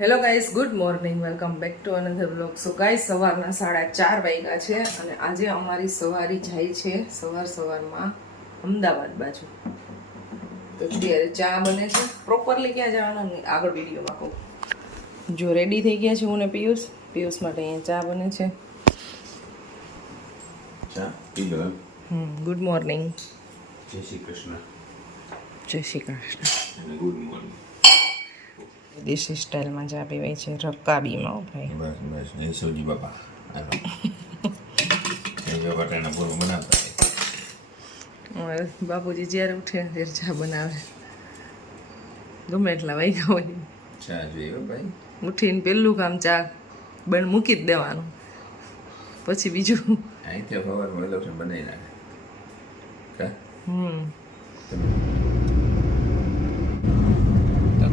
Hello guys good morning welcome back to another blog so guys સવારના સાડા ચાર વાગ્યા છે અને આજે અમારી સવારી જાય છે સવાર સવારમાં અમદાવાદ બાજુ. તો અત્યારે ચા બને છે. પ્રોપરલી ક્યાં જવાનું નહીં આગળ વિડીયોમાં કહું. જો રેડી થઈ ગયા છે હું ને પિયુષ. પિયુષ માટે અહીંયા ચા બને છે. ચા? પી લો. હમ ગુડ મોર્નિંગ જય શ્રી કૃષ્ણ. જય શ્રી કૃષ્ણ. ગુડ મોર્નિંગ દેશી સ્ટાઇલમાં ચા પીવાય છે રકાબીમાં ભાઈ. બસ બસ એ સૌજી બાપા. હાલો. એ જો બટાણા પૂરું બનાવતા અમારે બાપુજી જ્યારે ઉઠે ત્યારે ચા બનાવે. ગમે એટલા વાગ્યા હોય. ચા જોઈએ ભાઈ. ઉઠીને પેલું કામ ચા બન મૂકી જ દેવાનું. પછી બીજું. અહીંથી ખબર વહેલો બનાવી નાખે. હમ તો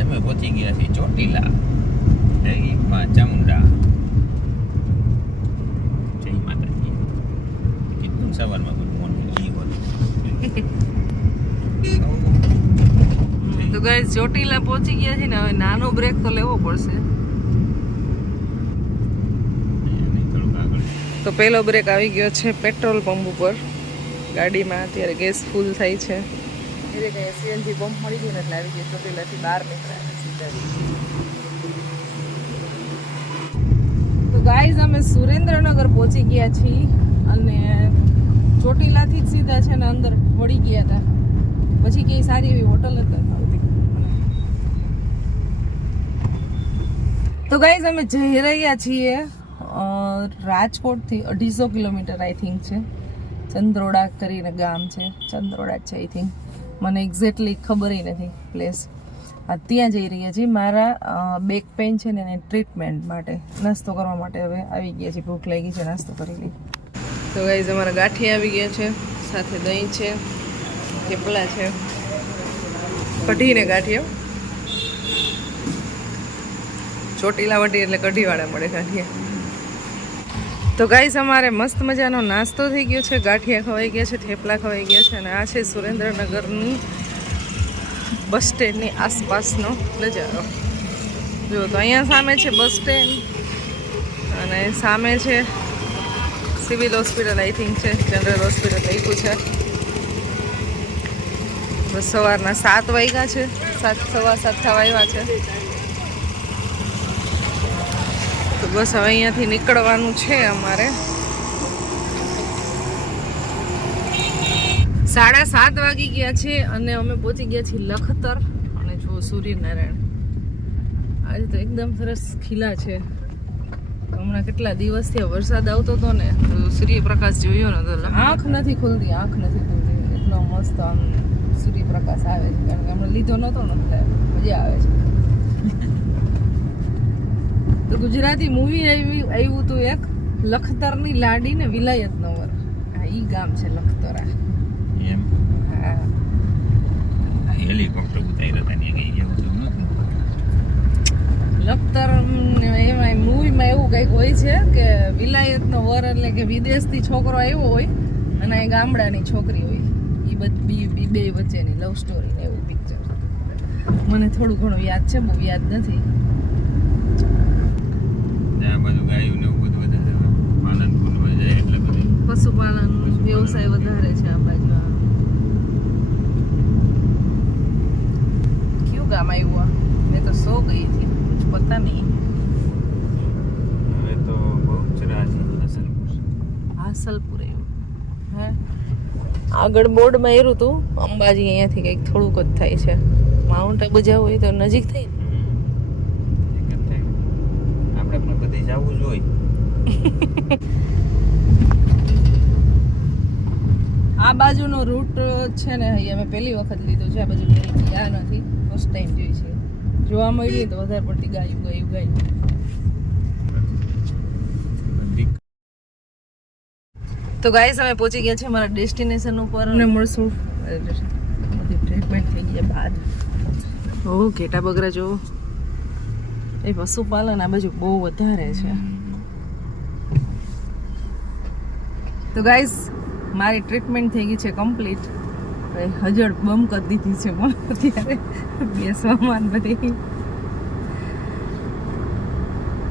કાંઈ તમે પહોંચી ગયા છીએ ચોટીલા. જય માં ચામુંડા. જય માતાજી. કીધું સવારમાં ગુડ મોર્નિંગ. ઈ બોલું. તો ગાઈસ ચોટીલા પહોંચી ગયા છે ને, હવે નાનો બ્રેક તો લેવો પડશે. તો પહેલો બ્રેક આવી ગયો છે પેટ્રોલ પંપ ઉપર. ગાડીમાં અત્યારે ગેસ ફૂલ થાય છે. એટલે કે સીએનજી પંપ મળી ગયું ને એટલે આવી ગયું ચોટીલાથી બહાર નીકળ્યા સીધા. તો ગાઈઝ અમે સુરેન્દ્રનગર પહોંચી ગયા છીએ અને ચોટીલાથી જ સીધા છે ને અંદર વળી ગયા હતા પછી કઈ સારી એવી હોટલ હતા તો ગાઈઝ અમે જઈ રહ્યા છીએ રાજકોટથી અઢીસો કિલોમીટર આઈ થિંક છે. ચંદ્રોડા કરીને ગામ છે. ચંદ્રોડા છે આઈ થિંક મને એક્ઝેક્ટલી ખબર નથી પ્લેસ ત્યાં જઈ રહ્યા છીએ. મારા બેક પેઇન છે ને એને ટ્રીટમેન્ટ માટે, નાસ્તો કરવા માટે હવે આવી ગયા છે ભૂખ લાગી છે, નાસ્તો કરી લઈ તો ગાઈઝ અમારા ગાંઠી આવી ગયા છે, સાથે દહીં છે, થેપલા છે. કઢીને ગાંઠિયા ચોટીલા વટી એટલે કઢીવાળા મળે ગાંઠિયા તો ગાઈઝ અમારે મસ્ત મજાનો નાસ્તો થઈ ગયો છે. ગાંઠિયા ખવાઈ ગયા છે, થેપલા ખવાઈ ગયા છે અને આ છે સુરેન્દ્રનગરની બસ સ્ટેન્ડની આસપાસનો નજારો. જો, તો અહીંયા સામે છે બસ સ્ટેન્ડ અને સામે છે સિવિલ હોસ્પિટલ આઈ થિંક છે, જનરલ હોસ્પિટલ લખ્યું છે. બસ સવારના સાત વાગ્યા છે, સાત, સવા સાત થવા આવ્યા છે તો બસ હવે અહીંયાથી નીકળવાનું છે અમારે. સાડા સાત વાગી ગયા છે અને અમે પહોંચી ગયા છીએ લખતર. અને જો સૂર્યનારાયણ. આજે તો એકદમ સરસ ખીલા છે. હમણાં કેટલા દિવસથી વરસાદ આવતો હતો ને સૂર્યપ્રકાશ જોયો ને તો આંખ નથી ખુલતી, આંખ નથી ખુલતી. એટલો મસ્ત આમ સૂર્યપ્રકાશ આવે છે. કારણ કે હમણાં લીધો નહોતો ને, એટલે મજા આવે છે. તો ગુજરાતી મૂવી આવી આવ્યું હતું એક લખતરની લાડી ને વિલાયત નવર. આ ઈ ગામ છે લખતરા. એમ? હા. હેલિકોપ્ટર ઉતાર્યા હતા ને કઈ એવું તો લખતર એમાં મૂવીમાં એવું કંઈક હોય છે કે વિલાયતનો વર એટલે કે વિદેશથી છોકરો આવ્યો હોય અને એ ગામડાની છોકરી હોય. એ બધી બી બે વચ્ચેની લવ સ્ટોરી ને એવું પિક્ચર મને થોડું ઘણું યાદ છે બહુ યાદ નથી. ત્યાં બધું ગાયું ને એવું બધું વધારે પાલનપુરમાં જાય એટલે બધું. પશુપાલન વ્યવસાય વધારે છે આ બાજુ કયું ગામ આવ્યું આ? મેં તો સો ગઈ હતી. કુછ પતા નહીં. હવે તો બહુ જ રાજી અસલપુર હાસલપુર. એવું હે? આગળ બોર્ડમાં એરું હતું અંબાજી અહીંયાથી કંઈક થોડુંક જ થાય છે. માઉન્ટ આબુ જવું હોય તો નજીક થઈ ને. એક જ થાય આપણે પણ બધી જવું જ હોય આ બાજુનો રૂટ છે ને અહીં અમે પહેલી વખત લીધો છે. આ બાજુ ગયા નથી. ફર્સ્ટ ટાઈમ જોઈ છે. જોવા મળીએ તો વધારે પડતી ગાયું ગાયું ગાયું. તો ગાઈસ અમે પહોંચી ગયા છે અમારા ડેસ્ટિનેશન ઉપર. અને મળશું. બધી ટ્રીટમેન્ટ થઈ ગયા બાદ. ઓ ઘેટા બગરા જો એ પશુપાલન આ બાજુ બહુ વધારે છે. તો ગાઈઝ મારી ટ્રીટમેન્ટ થઈ ગઈ છે કમ્પ્લીટ હજળ બમ કરી દીધી છે પણ અત્યારે. બેસવામાં બધી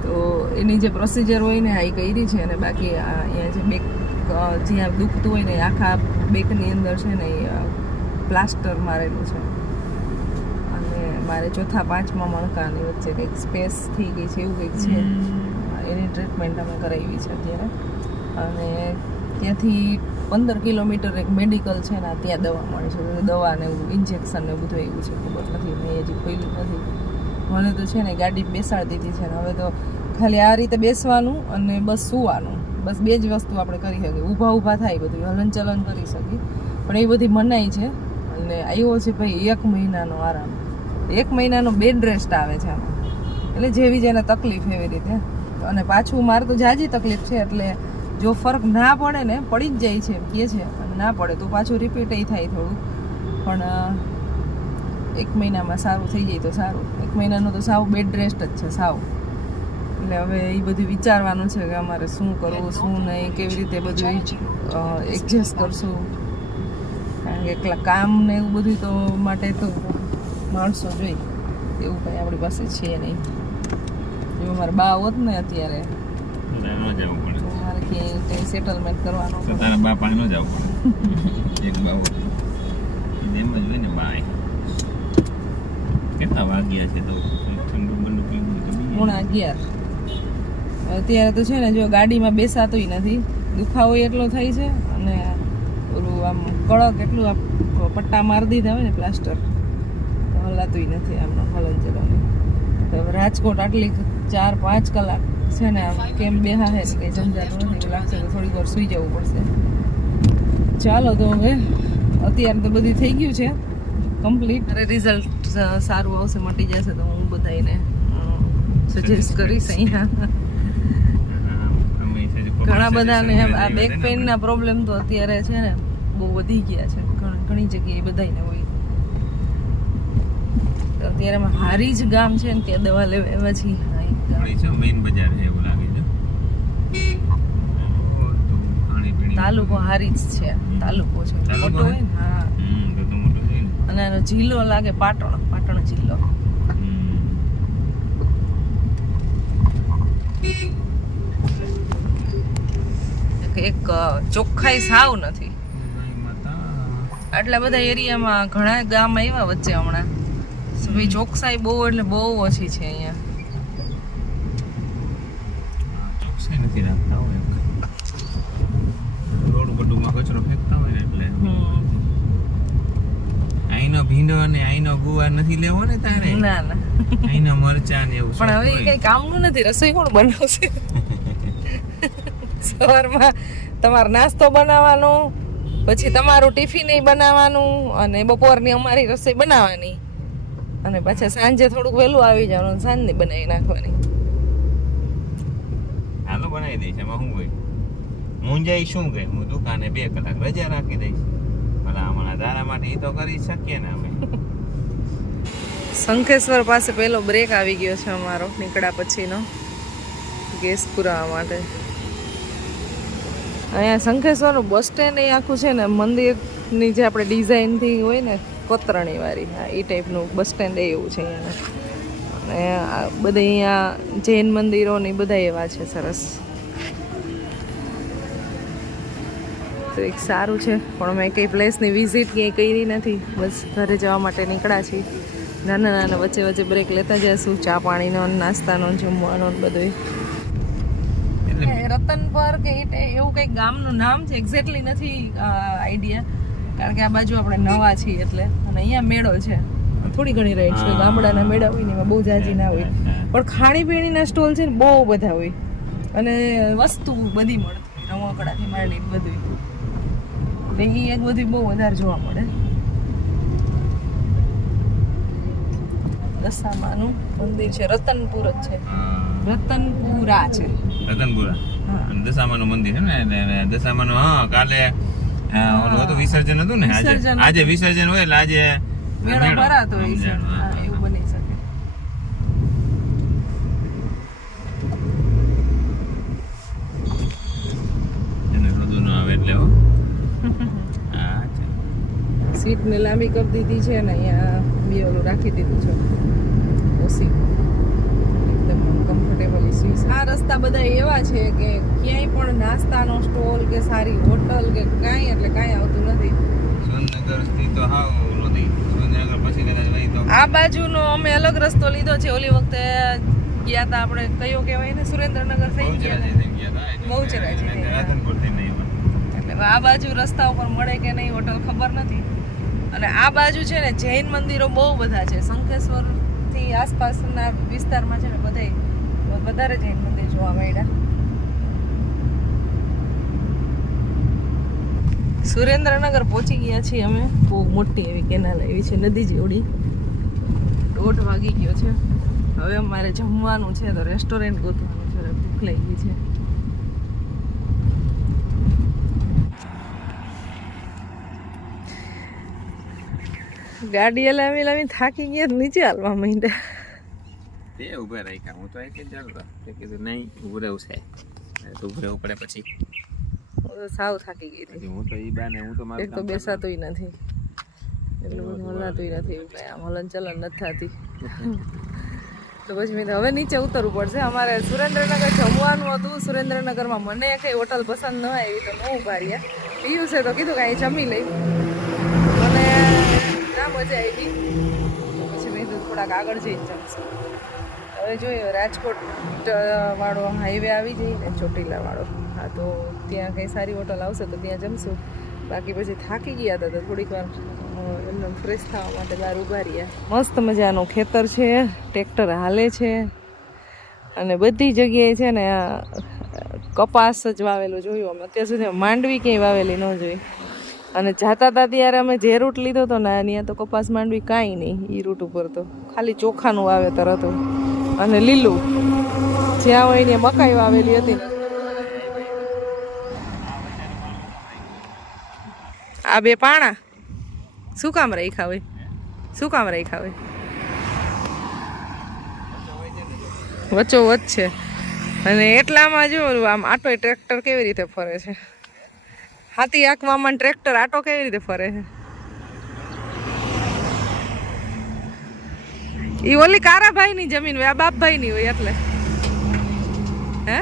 તો એની જે પ્રોસિજર હોય ને આ એ કરી છે અને બાકી અહીંયા જે બેક જ્યાં દુખતું હોય ને આખા બેકની અંદર છે ને, એ પ્લાસ્ટર મારેલું છે. મારે ચોથા પાંચમા મણકાની વચ્ચે કંઈક સ્પેસ થઈ ગઈ છે એવું કંઈક છે. એની ટ્રીટમેન્ટ અમે કરાવી છે અત્યારે. અને ત્યાંથી પંદર કિલોમીટર એક મેડિકલ છે ને ત્યાં દવા મળે છે. દવા ને એવું ઇન્જેક્શન ને બધું એવું છે. ખબર નથી મેં હજી ખોલ્યું નથી. મને તો છે ને ગાડી બેસાડી દીધી છે ને હવે તો ખાલી આ રીતે બેસવાનું અને બસ સુવાનું. બસ બે જ વસ્તુ આપણે કરી શકીએ. ઊભા ઊભા થાય બધું હલન ચલન કરી શકીએ. પણ એ બધી મનાઈ છે. અને આવ્યો છે ભાઈ એક મહિનાનો આરામ. એક મહિનાનો બેડ રેસ્ટ આવે છે એટલે જેવી જેને તકલીફ એવી રીતે. અને પાછું મારે તો જાજી તકલીફ છે એટલે જો ફરક ના પડે ને પડી જ જાય છે કે છે. અને ના પડે તો પાછું રિપીટ થાય થોડું. પણ એક મહિનામાં સારું થઈ જાય તો સારું. એક મહિનાનો તો સાવ બેડ રેસ્ટ જ છે સાવ. એટલે હવે એ બધું વિચારવાનું છે કે અમારે શું કરવું શું નહીં કેવી રીતે બધું એડજસ્ટ કરશું. કારણ કે એકલા કામ ને એવું બધું તો માટે તો માણસો જોઈ. એવું કંઈ આપણી પાસે છે નહીં. જો મારા બા હોત ને અત્યારે મારે ક્યાંય સેટલમેન્ટ કરવાનું તારા બા પાસે ન જવું પડે. એક બાવો એમ જ હોય ને બા કેટલા વાગ્યા છે તો? ઠંડુ બંડુ પીવું પોણા અગિયાર. અત્યારે તો છે ને જો ગાડીમાં બેસાતું નથી. દુખાવો એટલો થાય છે અને ઓલું આમ કડક એટલું પટ્ટા મારી દીધા હોય ને પ્લાસ્ટર. તો નથી આમનો હલન ચલન રાજકોટ આટલી ચાર પાંચ કલાક છે ને આમ કેમ બેહા હે કંઈ સમજાતું નથી લાગશે તો થોડીક વાર સૂઈ જવું પડશે. ચાલો તો હવે અત્યારે તો બધું થઈ ગયું છે કમ્પ્લીટ. અરે રિઝલ્ટ સારું આવશે, મટી જશે તો હું બધાને સજેસ્ટ કરીશ અહીંયા. ઘણા બધાને આ બેક પેઇનના પ્રોબ્લેમ તો અત્યારે છે ને બહુ વધી ગયા છે. ઘણ- જગ્યાએ બધાને હોય. અત્યારે અમે જ ગામ છે ને ત્યાં દવા લેવા એવા છીએ. મેઇન બજાર છે એવું લાગે છે. તાલુકો હારી જ છે. તાલુકો છે. મોટો હોય ને હા. અને એનો જિલ્લો લાગે પાટણ પાટણ જિલ્લો. એક ચોખ્ખાઈ સાવ નથી. આટલા બધા એરિયામાં ઘણા ગામ આવ્યા વચ્ચે હમણાં. ભાઈ ચોકસાઈ બહુ એટલે બહુ ઓછી છે અહીંયા. ચોકસાઈ નથી રાખતા હોય રોડ બધુંમાં કચરો ફેંકતા હોય ને એટલે. આઈનો ભીંડો અને આઈનો ગુવાર નથી લેવો ને તારે? ના ના. આઈનો મરચા ને એવું પણ હવે. કઈ કામનું નથી રસોઈ કોણ બનાવશે? સવારમાં તમારે નાસ્તો બનાવવાનો પછી તમારું ટિફિન બનાવવાનું અને બપોરની અમારી રસોઈ બનાવવાની. અને પાછા સાંજે થોડુંક વહેલું આવી જવાનું સાંજની બનાવી નાખવાની. હાલો બનાવી દઈશ એમાં શું હોય? મુંજાઈ શું ગઈ હું દુકાને બે કલાક રજા રાખી દઈશ. ભલા હમણાં તારા માટે એ તો કરી શકીએ ને અમે. શંખેશ્વર પાસે પહેલો બ્રેક આવી ગયો છે અમારો નીકળ્યા પછીનો. ગેસ પુરાવા માટે. અહીંયા શંખેશ્વરનું બસ સ્ટેન્ડ એ આખું છે ને મંદિરની જે આપણે ડિઝાઇનથી હોય ને કોતરણી વાળી. હા એ ટાઈપનું બસ સ્ટેન્ડ એ એવું છે અહીંયાનું અને આ બધા અહીંયા જૈન મંદિરો ને બધા એવા છે સરસ. તો એક સારું છે પણ મેં કંઈ પ્લેસની વિઝિટ ક્યાંય કરી નથી. બસ ઘરે જવા માટે નીકળ્યા છીએ. નાના નાના વચ્ચે વચ્ચે બ્રેક લેતા જઈશું ચા પાણીનો નાસ્તાનો જમવાનો ને બધું. એટલે રતનપર કે એવું કંઈક ગામનું નામ છે એક્ઝેક્ટલી નથી આઈડિયા કારણ કે આ બાજુ આપણે નવા છીએ એટલે. અને અહીંયા મેળો છે. થોડી ઘણી રાઈડ છે ગામડાના મેળા હોય ને એમાં બહુ જાજી ના હોય. પણ ખાણીપીણીના સ્ટોલ છે ને બહુ બધા હોય. અને વસ્તુ બધી મળતી હોય રમકડાથી માંડી બધું એટલે એ એક બધી બહુ વધારે જોવા મળે. દશામાનું મંદિર છે રતનપુર જ છે. રતનપુરા છે. રતનપુરા. દશામાનું મંદિર છે ને દશામાનું હા કાલે અ, ઓલું હતું વિસર્જન હતું ને આજે. આજે વિસર્જન હોય એટલે આજે મેળો ભરાતો હોય છે. હા. હા એવું બની શકે. એને રોદું ન આવે એટલે હા છે. સીટ ને લાંબી કરી દીધી છે ને અહીંયા બે ઓલું રાખી દીધું છે. ઓસી એકદમ કમ્ફર્ટેબલી સુઈ. આ રસ્તા બધા એવા છે કે ક્યાંય પણ નાસ્તાનો સ્ટોલ કે સારી હોટલ કે કાંઈ એટલે કાંઈ આવતું નથી સુરેન્દ્રનગરથી તો હાવ નથી સુરેન્દ્રનગર પછી કદાચ વહી તો આ બાજુનો અમે અલગ રસ્તો લીધો છે. ઓલી વખતે ગયા હતા આપણે, કયો કહેવાય ને સુરેન્દ્રનગર થઈ ગયા. થઈ એટલે આ બાજુ રસ્તા ઉપર મળે કે નહીં, હોટલ ખબર નથી. અને આ બાજુ છે ને, જૈન મંદિરો બહુ બધા છે. શંખેશ્વરથી આસપાસના વિસ્તારમાં છે ને, બધે વધારે જૈન મંદિર જોવા મળ્યા. સુરેન્દ્રનગર પહોંચી ગયા છીએ અમે. બહુ મોટી એવી કેનાલ એવી છે, નદી જેવડી. દોઢ વાગી ગયો છે. હવે અમારે જમવાનું છે, તો રેસ્ટોરન્ટ ગોતવાનું છે ભૂખ લાગી છે. ગાડી લાવી લાવી થાકી ગયા નીચે હાલવા માંડ્યા. તે ઊભા રાખ્યા. હું તો એક જ જરૂર કીધું, નહીં ઉભું રહેવું છે. તો ઉભું રહેવું પડે પછી. સાવ થાકી ગઈ હતી. હું તો ઈ બાને હું તો મારું એક તો કામ બેસાતુંય નથી. એટલું બધું હલાતુંય નથી. એવું કાંઈ આમ હલનચલન નથી થતી. તો પછી મેં હવે નીચે ઉતરવું પડશે. અમારે સુરેન્દ્રનગર જમવાનું હતું. સુરેન્દ્રનગરમાં મને કંઈ હોટલ પસંદ ન આવી તો ન ઊભા રહ્યા પીયું છે તો કીધું કે અહીં જમી લઈ. મને ના મજા આવી. પછી મેં કીધું થોડાક આગળ જઈને જમશું. હવે જોઈએ રાજકોટ વાળો હાઈવે આવી જઈને ચોટીલા વાળો. હા, તો ત્યાં કંઈ સારી હોટલ આવશે તો ત્યાં જમશું. બાકી પછી થાકી ગયા હતા તો થોડીક વાર એમને ફ્રેશ થવા માટે બહાર ઊભા રહ્યા. મસ્ત મજાનું ખેતર છે, ટ્રેક્ટર હાલે છે, અને બધી જગ્યાએ છે ને કપાસ જ વાવેલું જોયું અમે. અત્યાર સુધી માંડવી ક્યાંય વાવેલી ન જોઈ. અને જાતા હતા ત્યારે અમે જે રૂટ લીધો હતો ને, ત્યાં તો કપાસ માંડવી કાંઈ નહીં એ રૂટ ઉપર તો. ખાલી ચોખાનું વાવેતર હતું. અને લીલું. જ્યાં હોય ને મકાઈ વાવેલી હતી આ બે પાણા? શું કામ રાખ્યા હોય? શું કામ રાખ્યા હોય? વચ્ચો વચ્ચ. છે અને એટલામાં જો આમ આટો ટ્રેક્ટર કેવી રીતે ફરે છે? હાથી આંખમાં ટ્રેક્ટર આટો કેવી રીતે ફરે છે? એ ઓલી કારાભાઈ ની જમીન હોય, આ બાપભાઈ ની હોય એટલે. હે?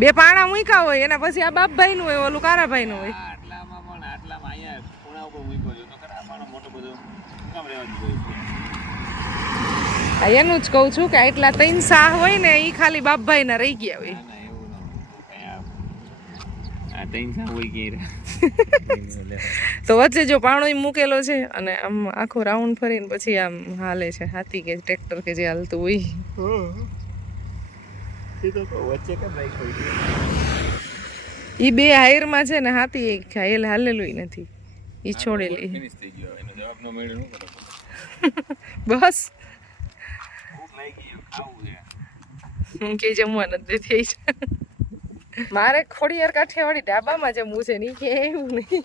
બે પાણા મૂક્યા હોય એના પછી આ બાપભાઈ નું હોય ઓલું કારાભાઈ નું હોય આટલામાં પણ આટલામાં અહીંયા ખૂણા ઉપર મૂક્યો છે. તો ખરા પણ મોટો બધો કામ રહેવા દીધો આ એનું જ કહું છું કે આટલા ત્રણ સાહ હોય ને એ ખાલી બાપભાઈ ના રહી ગયા હોય. તો વચ્ચે જો પાણો મૂકેલો છે અને આમ આખો રાઉન્ડ ફરીને પછી આમ હાલે છે. હાથી કે ટ્રેક્ટર કે જે હાલતું હોય. એ તો વચ્ચે કેમ રાખ્યો? ઈ બે હાયરમાં છે ને હાથી એક હાયલ હાલેલું નથી. ઈ છોડેલી. Finish થઈ ગયો. એનો જવાબ ન મળ્યો, શું કરો? બસ. હું કે જમવા નથી થઈ મારે ખોડિયાર કાઠિયાવાડી ડાબામાં જમવું છે ને ઈ કે એવું નહીં.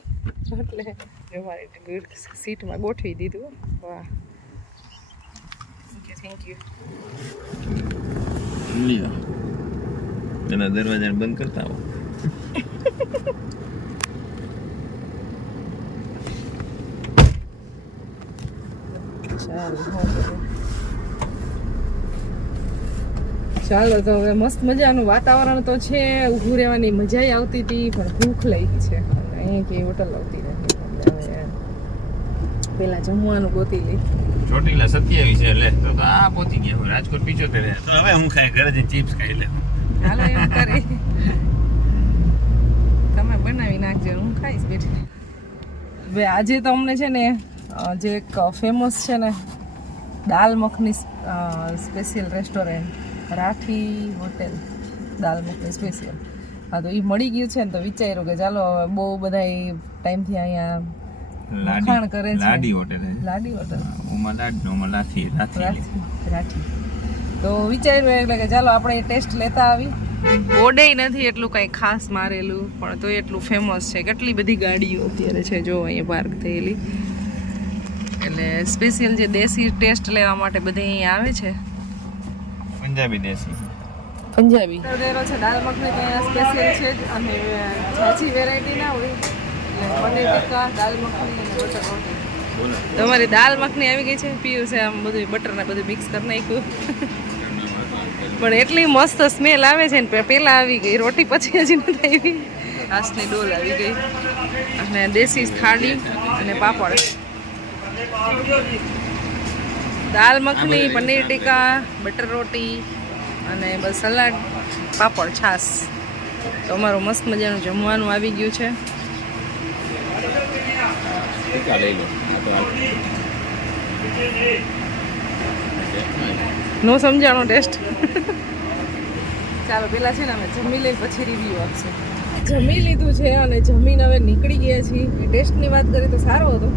એટલે જો મારી સીટમાં ગોઠવી દીધું. વાહ. થેન્ક યુ એના દરવાજાને બંધ કરતા આવો. ચાલો ચાલો તો હવે મસ્ત મજાનું વાતાવરણ તો છે ઊભું રહેવાની મજા આવતી હતી પણ ભૂખ લાગી છે. અહીંયા કે હોટલ આવતી રહી. પેલા જમવાનું ગોતી લઈ. ચોટીલા સત્યાવીસ છે લે તો આ પહોંચી ગયા રાજકોટ પીછો. તો હવે હું ખાય ઘરે જઈને ચિપ્સ ખાઈ લે. હાલો એમ કરી. તમે બનાવી નાખજો હું ખાઈશ બેઠી. હવે આજે તો અમને છે ને જે એક ફેમસ છે ને dal makhani special restaurant Rathi hotel dal makhani special હા તો એ મળી ગયું છે ને તો વિચાર્યું કે ચાલો હવે બહુ બધા ટાઈમથી અહીંયા લાડી કરે છે. લાડી હોટેલ લાડી હોટેલ ઓમાં લાડ ને ઓમાં રાઠી રાઠી. તો વિચાર્યું એટલે કે ચાલો આપણે એ ટેસ્ટ લેતા આવી. ઓડે નથી એટલું કંઈ ખાસ મારેલું પણ તો એટલું ફેમસ છે. કેટલી બધી ગાડીઓ અત્યારે છે જો અહીંયા પાર્ક થયેલી. એટલે સ્પેશિયલ જે દેશી ટેસ્ટ લેવા માટે બધે અહીંયા આવે છે. પંજાબી દેશી. પંજાબી. દેરો છે દાલ મખની તો અહીંયા સ્પેશિયલ છે જ. અને સાચી વેરાયટી ના હોય. એટલે પનીર ટિક્કા દાલ મખની અને બટર રોટી તમારી દાલ મખની આવી ગઈ છે? પીયું છે આમ બધું બટર ને બધું મિક્સ કરી નાખ્યું. પણ એટલી મસ્ત સ્મેલ આવે છે ને પહેલાં પેલા આવી ગઈ રોટી પછી હજી નથી આવી. ઘાસની ડોલ આવી ગઈ. અને દેશી થાળી અને પાપડ. દાલ મખની પનીર ટીકા બટર રોટી અને બસ સલાડ પાપડ છાસ તો અમારું મસ્ત મજાનું જમવાનું આવી ગયું છે. લઈ લો. નો સમજાણો ટેસ્ટ. ચાલો પેલા છે ને અમે જમી લઈ પછી રિવ્યુ આપશે. જમી લીધું છે અને જમીને હવે નીકળી ગયા છીએ. ટેસ્ટની વાત કરીએ તો સારો હતો.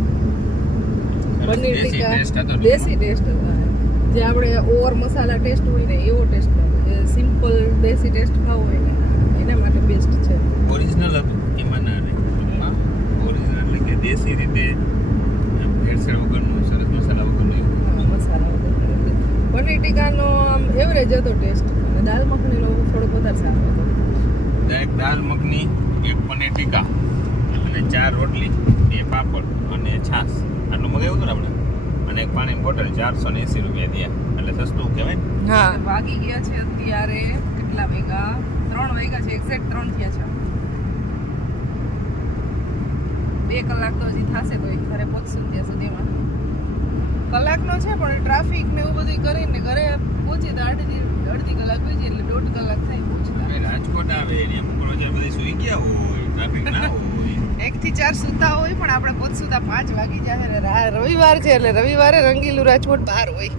પનીર ટીકા. taste દેશી ટેસ્ટ હતો. જે આપણે ઓવર મસાલા ટેસ્ટ હોય ને એવો ટેસ્ટ સિમ્પલ દેશી ટેસ્ટ ખાવો હોય ને એના માટે બેસ્ટ છે. ઓરિજિનલ હતું. એમાં ના રહે. ઓરિજિનલ એટલે કે દેશી રીતે ભેળસેળ વગરનું સરસ મસાલા વગરનું એવું હા, મસાલા વગર. પનીર ટીકાનો આમ એવરેજ હતો ટેસ્ટ અને દાલ મખનીનો થોડોક વધારે સારો હતો. એક દાલ મખની એક પનીર ટીકા અને ચાર રોટલી બે પાપડ અને છાશ. આટલું મગાવ્યું હતું ને આપણે? અને એક પાણીની બોટલ ચારસો ને એંસી રૂપિયા થયા એટલે સસ્તું કહેવાય ને? હા. વાગી ગયા છે અત્યારે કેટલા વાગ્યા? ત્રણ વાગ્યા છે એક્ઝેક્ટ ત્રણ થયા છે. બે કલાક તો હજી થશે તો ઘરે પહોંચશું ત્યાં સુધીમાં. કલાકનો છે પણ ટ્રાફિક ને એવું બધું કરીને ઘરે પહોંચી તો અડધી અડધી કલાક બીજી એટલે દોઢ કલાક થાય પહોંચતા. રાજકોટ આવે એરિયા અમુક રોજર બધી સુઈ ગયા હોય ટ્રાફિક ના હોય. એક થી ચાર સુતા હોય પણ આપણે પોત સુતા પાંચ વાગી જાય રવિવાર છે એટલે રવિવારે રંગીલું રાજકોટ બહાર હોય.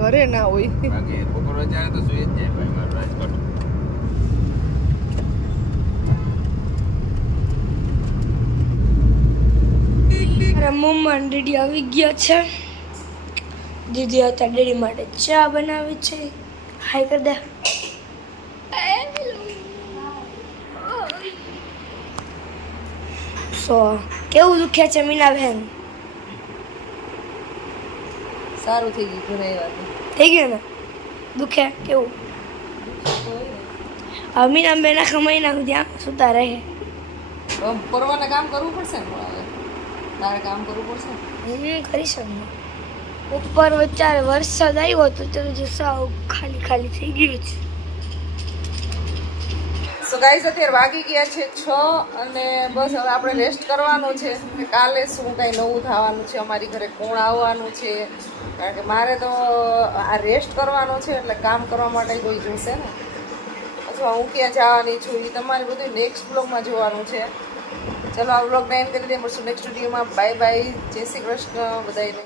ઘરે ના હોય. બપોર તો સુઈ જ જાય ભાઈ મારું રાજકોટ અને ડેડી આવી ગયા છે. દીદી હતા ડેડી માટે ચા બનાવી છે. હાય કર દે. સો કેવું દુખ્યા છે મીનાબેન સારું થઈ ગયું ઘરે વાત થઈ ગયું ને? દુખ્યા? કેવું? મીનાબેન આખા મહિના સુધી આમ સુતા રહે. પરવાને કામ કરવું પડશે ને પણ તારે કામ કરવું પડશે હું કરી શકું. ઉપર વચ્ચે વરસાદ આવ્યો તો તો જો સાવ ખાલી ખાલી થઈ ગયું છે. સો ગાઈઝ અત્યારે વાગી ગયા છે છ અને બસ હવે આપણે રેસ્ટ કરવાનો છે. કે કાલે શું કાંઈ નવું થવાનું છે અમારી ઘરે કોણ આવવાનું છે? કારણ કે મારે તો આ રેસ્ટ કરવાનો છે એટલે કામ કરવા માટે કોઈ જોશે ને? અથવા હું ક્યાં જવાની છું એ તમારે બધું નેક્સ્ટ બ્લોગમાં જોવાનું છે. ચલો આ બ્લોગને એમ કરી દઈએ. મળશું નેક્સ્ટ વિડીયોમાં બાય બાય જય શ્રી કૃષ્ણ બધાને